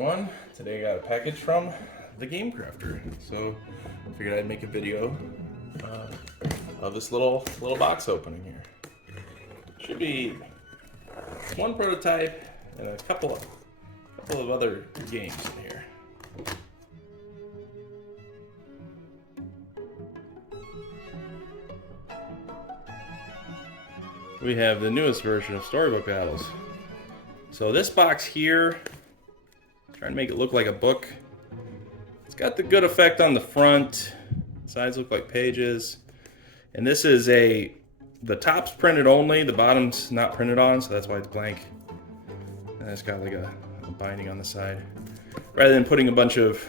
everyone. Today I got a package from the Game Crafter. So I figured I'd make a video of this little box opening here. Should be one prototype and a couple of other games in here. We have the newest version of Storybook Battles. So this box here, trying to make it look like a book. It's got the good effect on the front. Sides look like pages. And this is the top's printed only, the bottom's not printed on, so that's why it's blank. And it's got like a binding on the side. Rather than putting a bunch of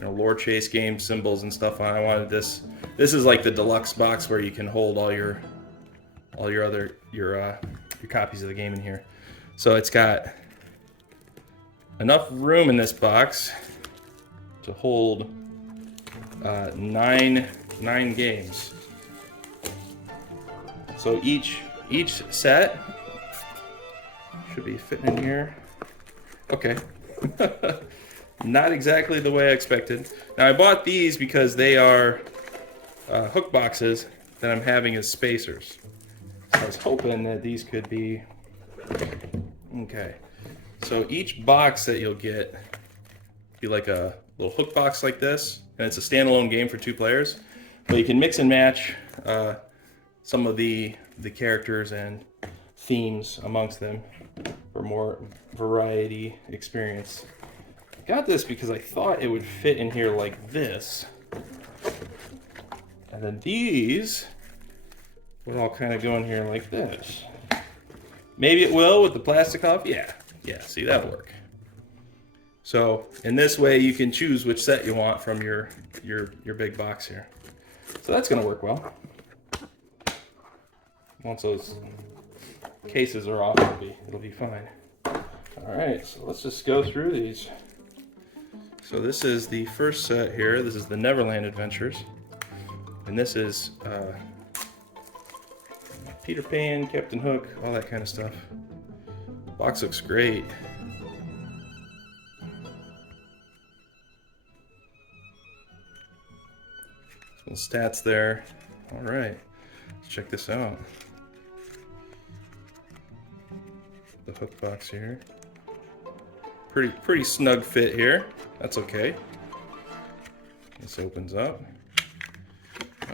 lore chase game symbols and stuff on, I wanted this. This is like the deluxe box where you can hold all your copies of the game in here. So it's got enough room in this box to hold nine games. So each set should be fitting in here. Okay. Not exactly the way I expected. Now I bought these because they are hook boxes that I'm having as spacers. So I was hoping that these could be okay. So each box that you'll get be like a little hook box like this, and it's a standalone game for 2 players. But you can mix and match some of the characters and themes amongst them for more variety experience. I got this because I thought it would fit in here like this, and then these would all kind of go in here like this. Maybe it will with the plastic off. Yeah, see, that'll work. So in this way you can choose which set you want from your big box here. So that's gonna work well. Once those cases are off, it'll be fine. Alright, so let's just go through these. So this is the first set here. This is the Neverland Adventures. And this is Peter Pan, Captain Hook, all that kind of stuff. Box looks great. Some stats there. All right, let's check this out. The hook box here. Pretty snug fit here. That's okay. This opens up.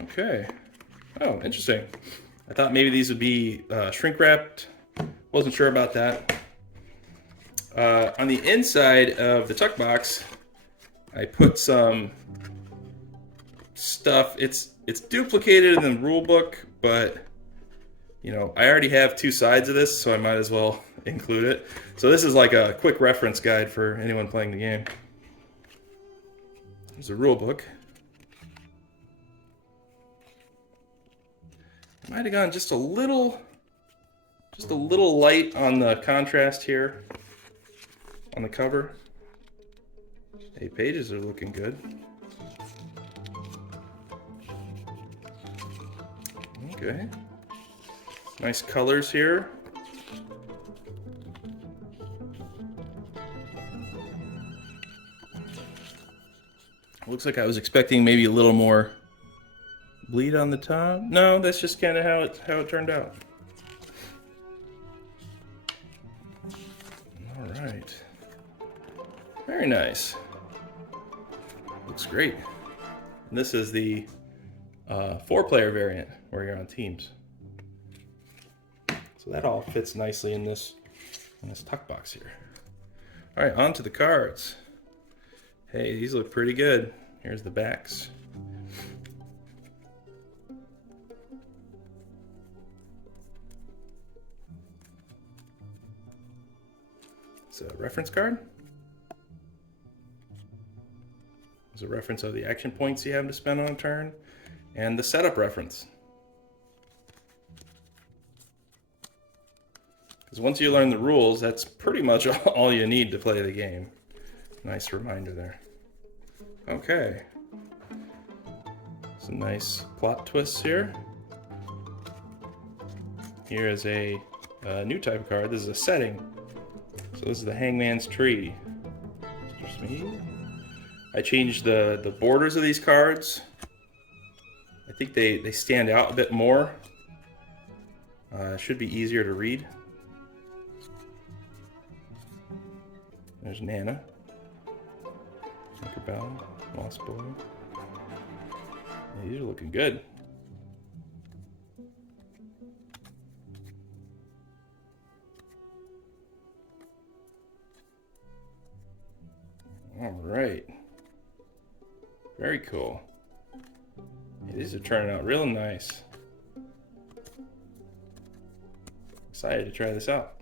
Okay. Oh, interesting. I thought maybe these would be shrink wrapped. Wasn't sure about that. On the inside of the tuck box, I put some stuff. It's duplicated in the rule book, but I already have 2 sides of this, so I might as well include it. So this is like a quick reference guide for anyone playing the game. There's a rule book. Might have gone just a little light on the contrast here on the cover. Hey, pages are looking good. Okay. Nice colors here. Looks like I was expecting maybe a little more bleed on the top. No, that's just kind of how it turned out. All right. Very nice. Looks great. And this is the 4-player variant where you're on teams. So that all fits nicely in this tuck box here. All right, on to the cards. Hey, these look pretty good. Here's the backs. It's a reference card. There's a reference of the action points you have to spend on a turn, and the setup reference. Because once you learn the rules, that's pretty much all you need to play the game. Nice reminder there. Okay. Some nice plot twists here. Here is a new type of card. This is a setting. So this is the Hangman's Tree. Excuse me. I changed the borders of these cards. I think they stand out a bit more. Should be easier to read. There's Nana. Tinkerbell. Lost Boy. Yeah, these are looking good. All right. Very cool. Yeah, these are turning out real nice. Excited to try this out.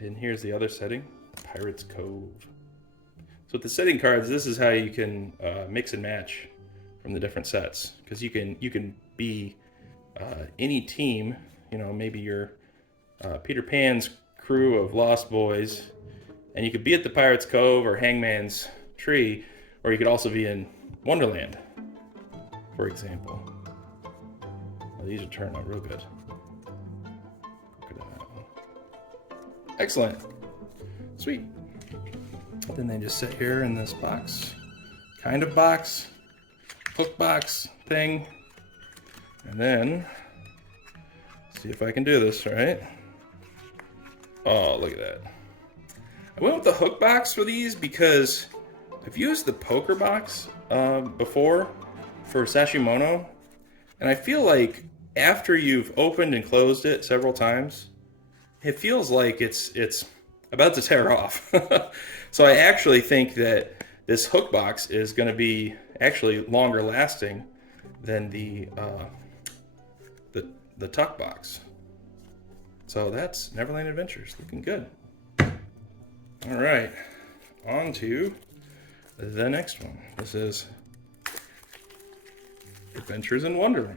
And here's the other setting, Pirate's Cove. So with the setting cards, this is how you can mix and match from the different sets, because you can be any team. You know, maybe you're Peter Pan's crew of Lost Boys, and you could be at the Pirate's Cove or Hangman's Tree, or you could also be in Wonderland, for example. Well, these are turning out real good. Excellent. Sweet. Then they just sit here in this box. Kind of box. Hook box thing. And then, see if I can do this, right? Oh, look at that. I went with the hook box for these because I've used the poker box before for Sashimono. And I feel like after you've opened and closed it several times, it feels like it's about to tear off. So I actually think that this hook box is going to be actually longer lasting than the tuck box. So that's Neverland Adventures, looking good. All right, on to the next one. This is Adventures in Wonderland.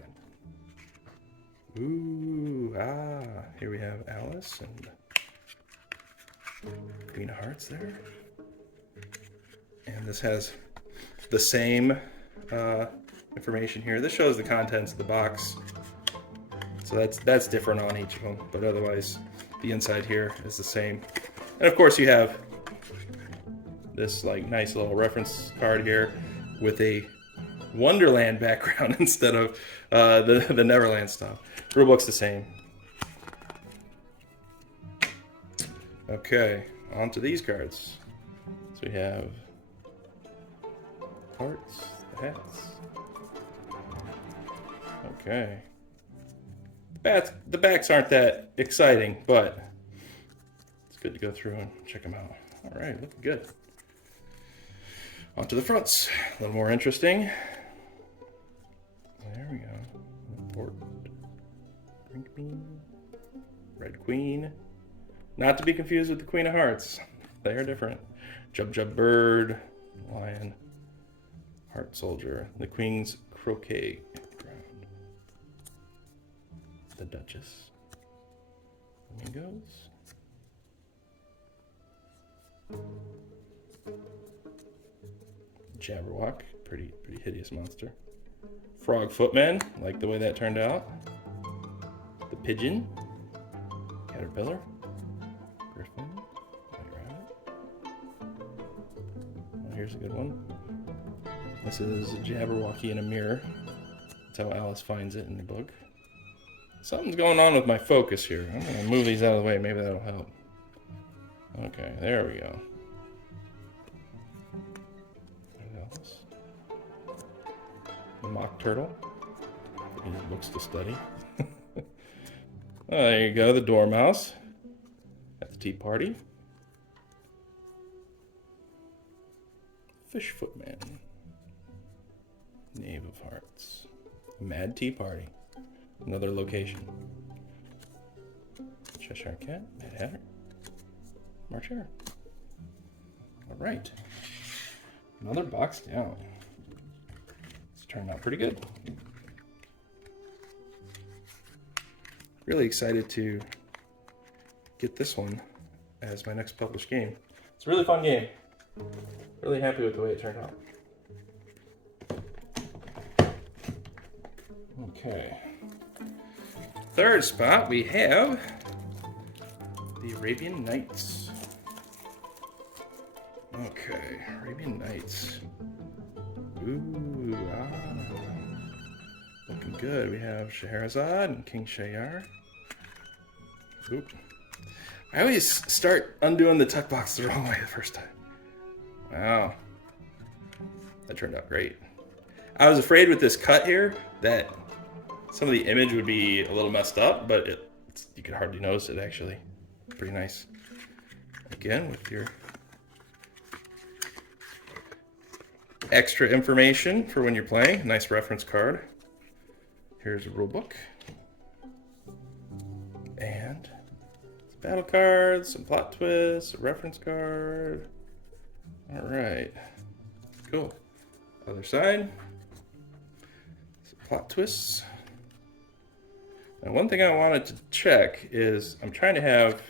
Ooh, here we have Alice and Queen of Hearts there. And this has the same information here. This shows the contents of the box. So that's different on each of them, but otherwise the inside here is the same. And of course you have this like nice little reference card here with a Wonderland background instead of the Neverland stuff. Rulebook's the same. Okay, on to these cards. So we have hearts, the hats. Okay. The backs aren't that exciting, but it's good to go through and check them out. All right, looking good. On to the fronts. A little more interesting. There we go. Port. Drink bean. Red Queen. Not to be confused with the Queen of Hearts. They are different. Jub Jub Bird. Lion. Heart Soldier. The Queen's Croquet Ground. The Duchess. Flamingos. Jabberwock. Pretty hideous monster. Frog Footman, like the way that turned out. The Pigeon. Caterpillar. Griffin. White Rabbit. Oh, here's a good one. This is a Jabberwocky in a mirror. That's how Alice finds it in the book. Something's going on with my focus here. I'm going to move these out of the way. Maybe that'll help. Okay, there we go. The Mock Turtle. His books to study. Oh, there you go, the Dormouse. At the Tea Party. Fish Footman. Knave of Hearts. Mad Tea Party. Another location. Cheshire Cat. Mad Hatter. March Hare. Alright. Another box down. Turned out pretty good. Really excited to get this one as my next published game. It's a really fun game. Really happy with the way it turned out. Okay. Third spot we have the Arabian Nights. Okay, Arabian Nights. Ooh, looking good. We have Scheherazade and King Shayar. Oop. I always start undoing the tuck box the wrong way the first time. Wow. That turned out great. I was afraid with this cut here that some of the image would be a little messed up, but you could hardly notice it actually. Pretty nice. Again, with your extra information for when you're playing. Nice reference card. Here's a rule book. And some battle cards, some plot twists, a reference card. All right. Cool. Other side. Some plot twists. And one thing I wanted to check is I'm trying to have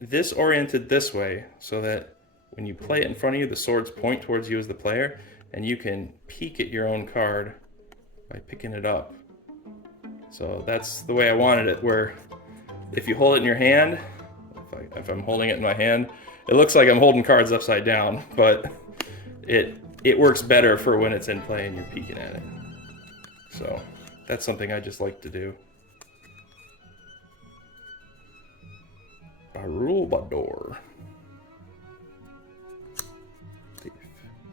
this oriented this way so that when you play it in front of you, the swords point towards you as the player, and you can peek at your own card by picking it up. So that's the way I wanted it, where if you hold it in your hand, if I'm holding it in my hand, it looks like I'm holding cards upside down, but it works better for when it's in play and you're peeking at it. So that's something I just like to do. Barul Bador. Thief.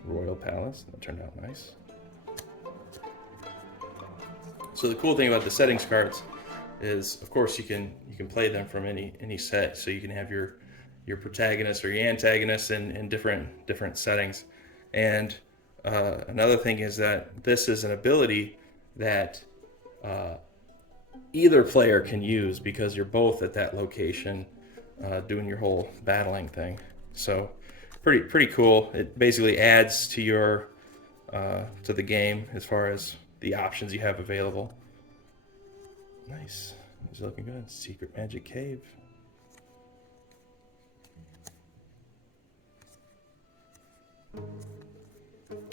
Royal Palace. That turned out nice. So the cool thing about the settings cards is, of course, you can play them from any set. So you can have your protagonist or your antagonist in different settings. And another thing is that this is an ability that either player can use because you're both at that location doing your whole battling thing. So pretty cool. It basically adds to your to the game as far as the options you have available. Nice. It's looking good. Secret Magic Cave.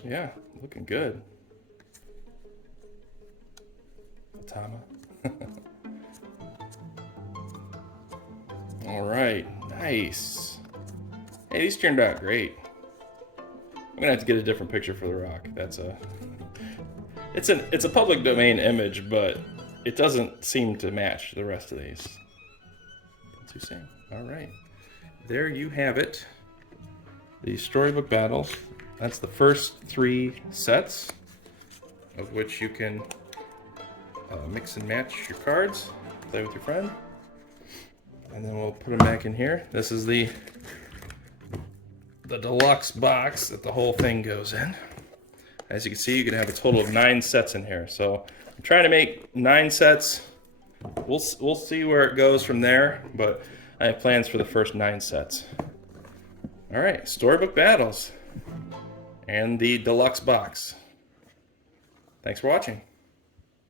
Yeah, looking good. Fatama. All right, nice. Hey, these turned out great. I'm gonna have to get a different picture for the rock. It's a public domain image, but it doesn't seem to match the rest of these. What's he saying? All right, there you have it. The Storybook Battles. That's the first 3 sets, of which you can mix and match your cards, play with your friend, and then we'll put them back in here. This is the deluxe box that the whole thing goes in. As you can see, you can have a total of 9 sets in here. So I'm trying to make 9 sets. We'll see where it goes from there, but I have plans for the first 9 sets. All right, Storybook Battles and the deluxe box. Thanks for watching.